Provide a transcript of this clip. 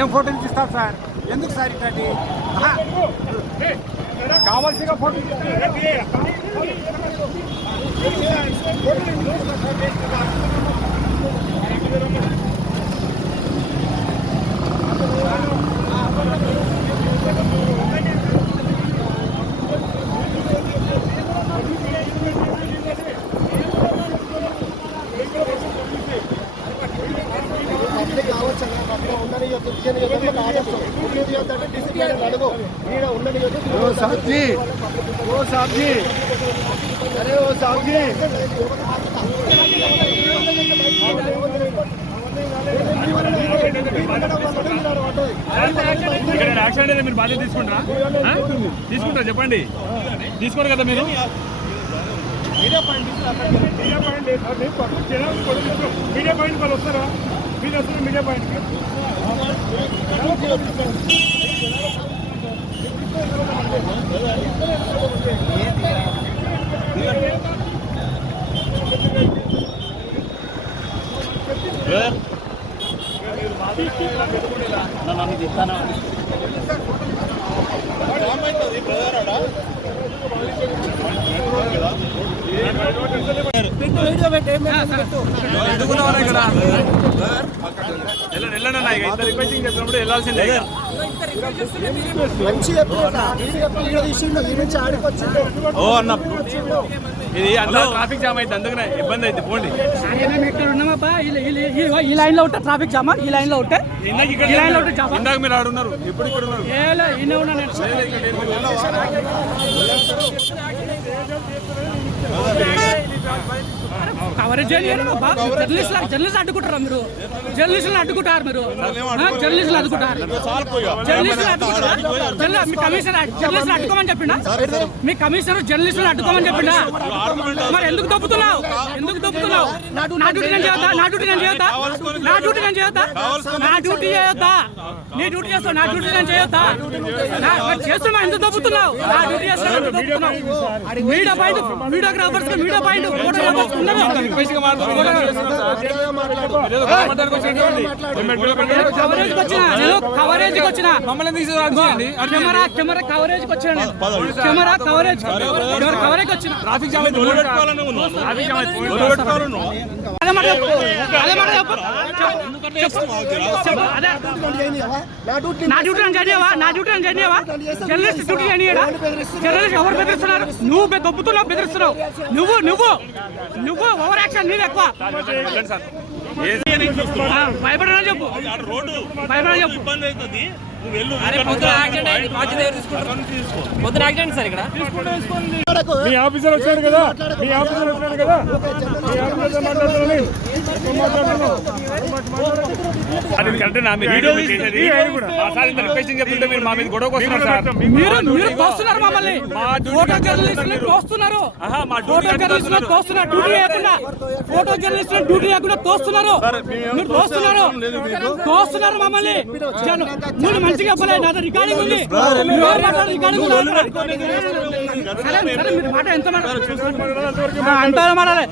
ఏం ఫోటో ఇస్తారు సార్? ఎందుకు సార్ ఇట్లాంటి కావాల్సిన ఫోటో साहब जी, ओ साहब जी, अरे ओ साहब जी, ఇక్కడ యాక్షన్ అనేది మీరు బాధ్యత తీసుకుంటారా చెప్పండి. తీసుకోరు కదా మీరు. మీడియా పాయింట్ వాళ్ళు వస్తారా? మీరు వస్తారు మీడియా పాయింట్. వెళ్ళినప్పుడు వెళ్ళాల్సిందే. ఓ అన్న ఇది అన్న ట్రాఫిక్ జామ్ అయితే అందుకనే ఇబ్బంది అయితే పోండి. ఈ లైన్ లో ఉంటే ట్రాఫిక్ జామా? ఈ లైన్ లో ఉంటే ఇందాక మీరు ఆడున్నారు, ఎప్పుడు ఇక్కడ ఉన్నారు? కవరేజ్ జర్నలిస్ట్ అడ్డుకుంటారా మీరు? జర్నలిస్టులను అడ్డుకుంటారు మీరు. జర్నలిస్టులు అడ్డుకుంటారు. మీ కమిషనర్ జర్నలిస్టులు అడ్డుకోమని చెప్పిండా? మీ కమిషనర్ జర్నలిస్టులు అడ్డుకోమని చెప్పిండా? మరి ఎందుకు దొబ్బుతున్నావు? ఎందుకు దొబ్బుతున్నావు? నా డ్యూటీ నేను చేయొద్దా? నా డ్యూటీ నేను చేయొద్దా? నా డ్యూటీ నేను చేయొద్దా? నా డ్యూటీ చేయొద్దా? నీ డ్యూటీ చేస్తావు, నా డ్యూటీ నేను చేయొద్దా? చేస్తున్నా ఎందుకు దొబ్బుతున్నావు? నా డ్యూటీ చేస్తాను ఎందుకు దొబ్బుతున్నావు? వీడియోగ్రాఫర్స్ ఫోటోగ్రాఫర్స్ ఉండదు. కవరేజ్ వచ్చిన మమ్మల్ని కెమెరా కవరేజ్ వచ్చిన కెమెరా కవరేజ్ వచ్చిన ట్రాఫిక్ జామ్ నా డ్యూటీ చేయవా? నా డ్యూటీ చేయవా? జర్నలిస్ట్ డ్యూటీ చేయడా? జర్నలిస్ట్ ఎవరు బెదిరిస్తున్నారు? నువ్వు దొబ్బుతున్నావు, బెదిరిస్తున్నావు. నువ్వు ఓవర్ యాక్షన్ నీది ఎక్కువ. భయపడనా చెప్పు, భయపడనా చెప్పు. మీ ఆఫీసర్ వచ్చాడు కదా, మీ ఆఫీసర్ వచ్చాడు కదా, అది కరెక్ట్ నా వీడియో చెప్తుంటే మీరు మా మీద గొడవకు వస్తున్నారు సార్. మీరు తోస్తున్నారు మమ్మల్ని. ఫోటో జర్నలిస్టులు తోస్తున్నారు. ఫోటో జర్నలిస్టులు తోస్తున్నారు. డ్యూటీ చేయకుండా ఫోటో జర్నలిస్టులు డ్యూటీ చేయకుండా తోస్తున్నారు. మీరు తోస్తున్నారు మమ్మల్ని. మీరు మంచిగా చెప్పలేదు. నాతో రికార్డింగ్ ఉంది. రికార్డింగ్ ఉంది. సరే మీరు మాట ఎంత అంటారో మాట్లాడాలి.